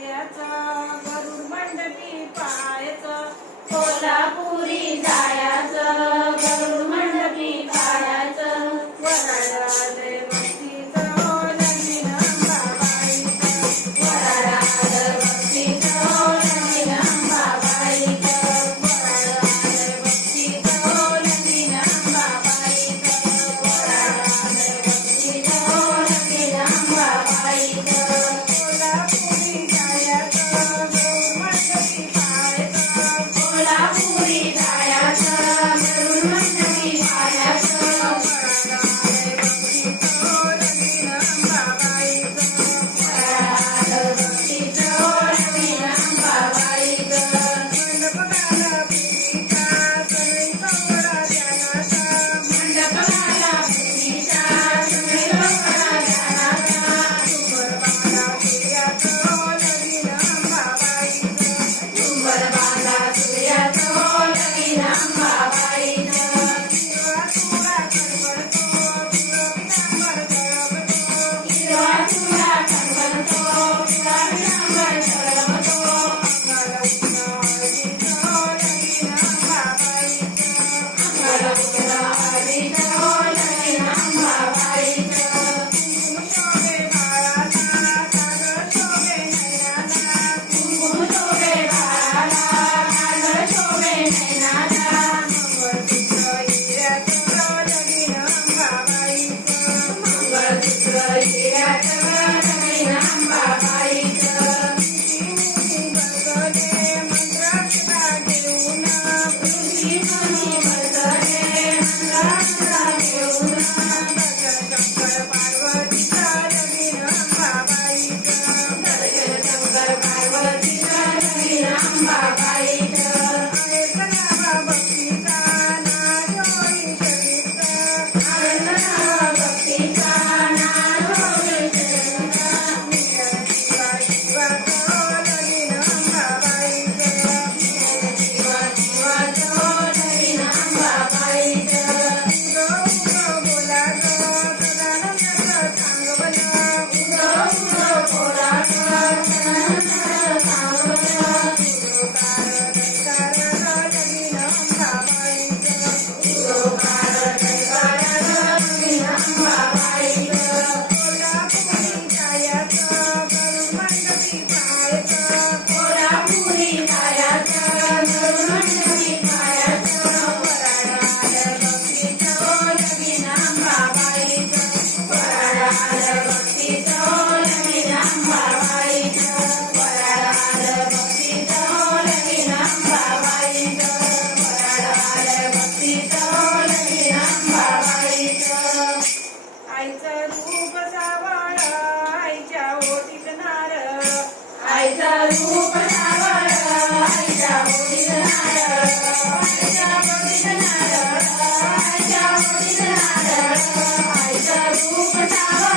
जायचं गरुड मंडपी पाहायचं कोल्हापुरी जायचं गरुड मंडपी पाहायचं वराडाले भक्तीचं नवीन अंबाबाईचं वराडात भक्तीचं नवीन अंबाबाईचं वराडाले भक्तीचं नवीन अंबाबाईचं वराडात भक्तीचं नवीन अंबाबाईचं कोल्हापुरी जायचं गरुड मंडपी पाहायचं कोल्हापुरी जायचं गरुड मंडपी पाहायचं वराडाले भक्तीचं नवीन अंबाबाईचं वराडात भक्तीचं नवीन अंबाबाईचं मंडपकाला प्रीतीचा सगळी कवडा ध्यानाचा मंडपाला भक्तीचा सगळे लोकांना ध्यानाचा झुंबर बांधा सूर्याचं नवीन अंबाबाईचं झुंबर बांधा सूर्याचं हिरवा चुडा खडखडतो पिवळा पितांबर झळकतो अंगाला उजळा हळदीचं नवीन अंबाबाईचं कुंकुम शोभे बाळाला काजळ शोभे नयनाला मंगळसूत्र हिऱ्याचं नवीन अंबाबाईचं तुझी सोनी बसले मंगळाचा घेऊन दर्शन शंकर पार्वतीचं नवीन अंबाबाईचं आनंदनाव भक्तीचा नाद होईल चरित्र जीवाचं नवीन अंबाबाईचं उदो कोल्हापूर सदानंद सांगोलं उदोकार जयकार नवीन अंबाबाईचं कोल्हापुरी जायचं गरुड मंडपी पाहायचं वराडात भक्तीचं नवीन अंबाबाईचं वराडात भक्तीचं नवीन अंबाबाईचं वराडात भक्तीचं नवीन अंबाबाईचं वराडात भक्तीचं नवीन अंबाबाईचं आईचं रूप सावळ आईच्या ओटीत नारळ आईचं रूप सावळ आईच्या ओटीत नारळ आईच्या ओटीत नारळ आईच्या ओटीत नारळ आईचं रूप सावळ